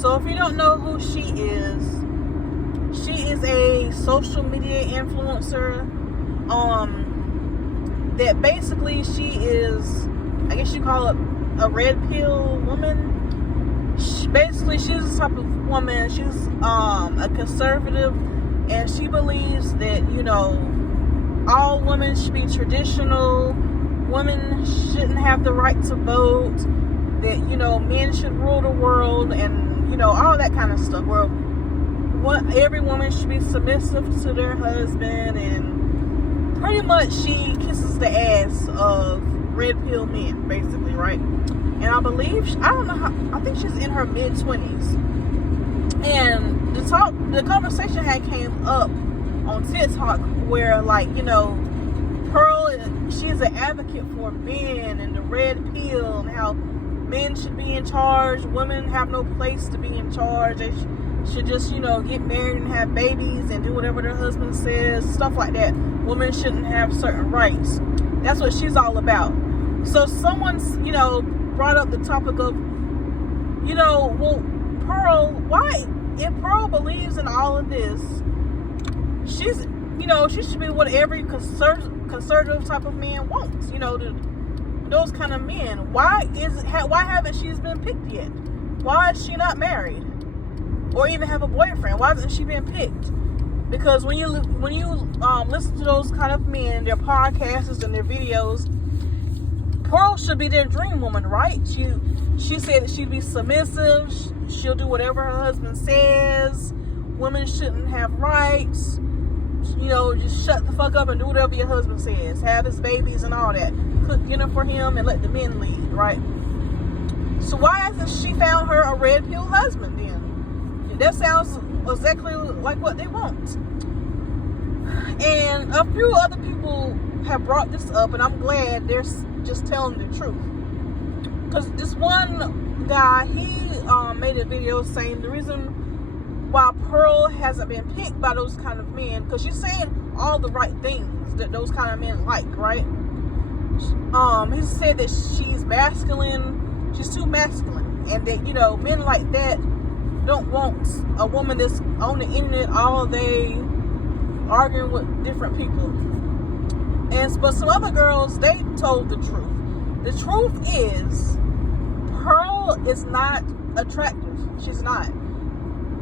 So if you don't know who she is a social media influencer. That basically she is, I guess you call it a red pill woman. She's the type of woman. She's a conservative, and she believes that all women should be traditional. Women shouldn't have the right to vote. That men should rule the world, and all that kind of stuff. Where every woman should be submissive to their husband, and pretty much she kisses the ass of red pill men, basically, right? And I believe I think she's in her mid-20s. And the conversation had came up on TikTok where, Pearl, she's an advocate for men and the red pill and how men should be in charge. Women have no place to be in charge. They should just, get married and have babies and do whatever their husband says, stuff like that. Women shouldn't have certain rights. That's what she's all about. So someone's, brought up the topic of, well, Pearl, why, if Pearl believes in all of this, she's, she should be what every conservative type of man wants, those kind of men. Why haven't she been picked yet? Why is she not married? Or even have a boyfriend? Why hasn't she been picked? Because when you listen to those kind of men, their podcasts and their videos, Pearl should be their dream woman, right? She said that she'd be submissive. She'll do whatever her husband says. Women shouldn't have rights. Just shut the fuck up and do whatever your husband says. Have his babies and all that. Cook dinner for him and let the men lead, right? So why hasn't she found her a red pill husband then? That sounds exactly like what they want. And a few other people have brought this up, and I'm glad they're just telling the truth. Because this one guy, he made a video saying the reason why Pearl hasn't been picked by those kind of men, because she's saying all the right things that those kind of men like, right? He said that she's masculine, she's too masculine, and that men like that don't want a woman that's on the internet all day arguing with different people. But some other girls, they told the truth. The truth is, Pearl is not attractive. She's not.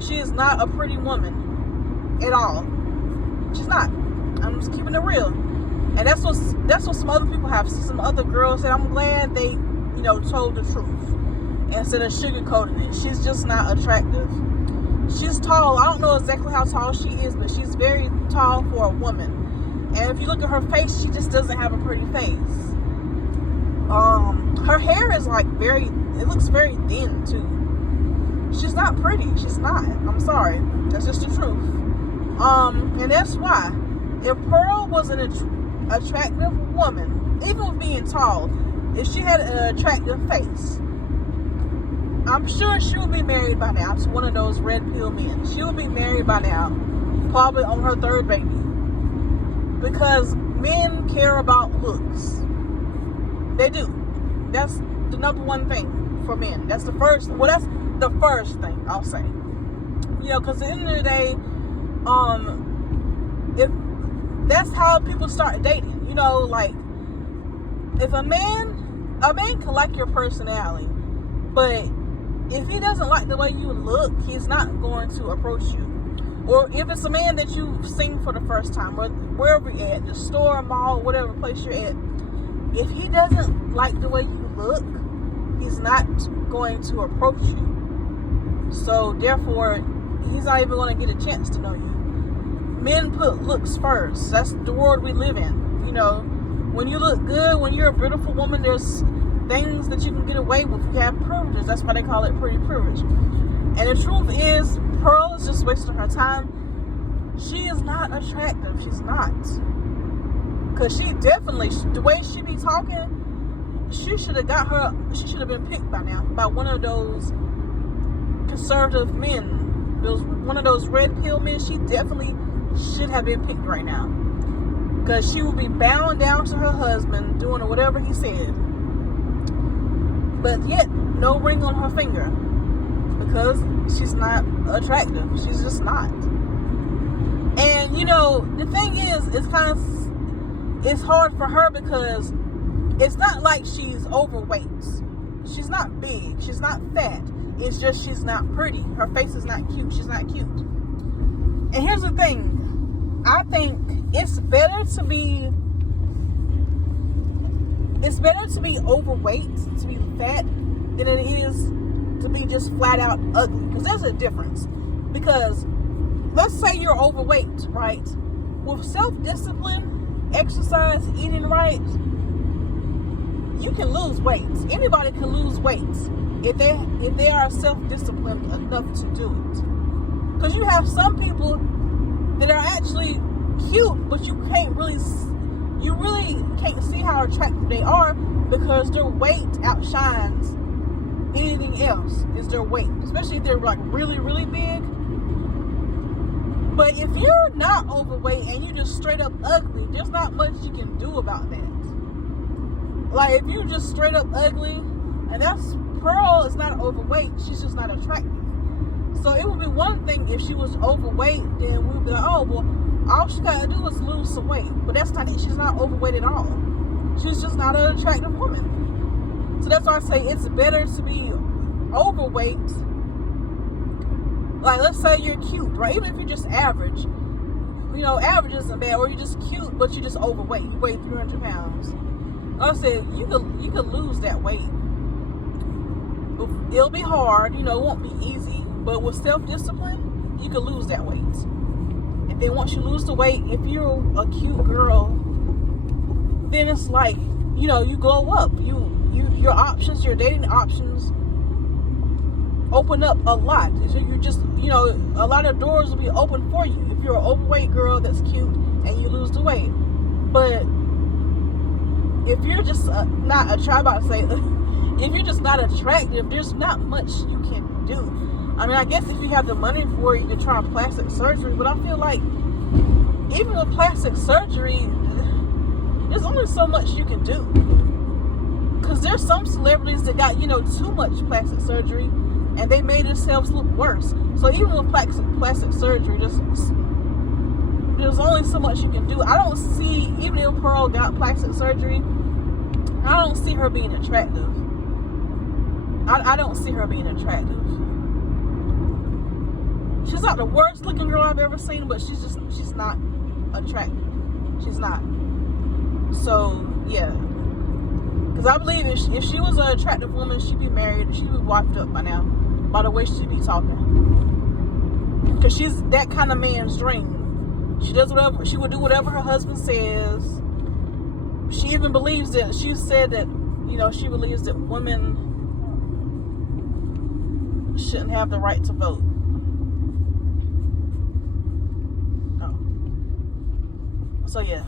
She is not a pretty woman at all. She's not. I'm just keeping it real. And that's what some other people have. Some other girls said, I'm glad they, told the truth instead of sugarcoating it. She's just not attractive. She's tall. I don't know exactly how tall she is, but she's very tall for a woman. And if you look at her face, she just doesn't have a pretty face. Her hair is it looks very thin too. She's not pretty. She's not. I'm sorry. That's just the truth. And that's why. If Pearl was an attractive woman, even with being tall, if she had an attractive face, I'm sure she would be married by now to one of those red pill men. She would be married by now, probably on her third baby. Because men care about looks. They do. That's the number one thing for men. That's the first thing I'll say. Because at the end of the day, if that's how people start dating. If a man can like your personality, but if he doesn't like the way you look, he's not going to approach you. Or if it's a man that you've seen for the first time, wherever you're at, the store, mall, whatever place you're at, if he doesn't like the way you look, he's not going to approach you. So therefore, he's not even going to get a chance to know you. Men put looks first. That's the world we live in. When you look good, when you're a beautiful woman, there's things that you can get away with. You have privileges. That's why they call it pretty privilege. And the truth is, Pearl is just wasting her time. She is not attractive. She's not. Because she definitely, the way she be talking, she should have been picked by now by one of those conservative men. One of those red pill men. She definitely should have been picked right now. Because she would be bound down to her husband, doing whatever he said. But yet, no ring on her finger. because she's not attractive. She's just not. And the thing is, it's hard for her because it's not like she's overweight. She's not big. She's not fat. It's just she's not pretty. Her face is not cute. She's not cute. And here's the thing. I think it's better to be overweight, to be fat, than it is to be just flat out ugly. Because there's a difference. Because let's say you're overweight, right? With self-discipline, exercise, eating right, you can lose weight. Anybody can lose weight if they are self-disciplined enough to do it. Because you have some people that are actually cute, but you really can't see how attractive they are because their weight outshines anything else. Is their weight, especially if they're like really, really big. But if you're not overweight and you just straight up ugly, there's not much you can do about that. Like, if you're just straight up ugly, and Pearl is not overweight, she's just not attractive. So it would be one thing if she was overweight, then we'd be like, oh, well, all she gotta do is lose some weight. But that's not it. She's not overweight at all. She's just not an attractive woman. So that's why I say it's better to be overweight. Like, let's say you're cute, right? Even if you're just average. Average isn't bad. Or you're just cute, but you're just overweight. You weigh 300 pounds. Like I said, you could lose that weight. It'll be hard, it won't be easy. But with self-discipline, you can lose that weight. And then once you lose the weight, if you're a cute girl, then it's like, you glow up. Your options, your dating options open up a lot. So you're just, a lot of doors will be open for you if you're an overweight girl that's cute and you lose the weight. But if you're just not if you're just not attractive, there's not much you can do. I mean, I guess if you have the money for it, you can try plastic surgery, but I feel like even with plastic surgery, there's only so much you can do. Because there's some celebrities that got, too much plastic surgery, and they made themselves look worse. So even with plastic surgery, there's only so much you can do. I don't see, even if Pearl got plastic surgery, I don't see her being attractive. I don't see her being attractive. She's not the worst looking girl I've ever seen, but she's not attractive. She's not. So, yeah. Because I believe if she was an attractive woman, she'd be married, she'd be wiped up by now, by the way she'd be talking. Because she's that kind of man's dream. She would do whatever her husband says. She even believes that, she said that, she believes that women shouldn't have the right to vote. Oh. So, yeah.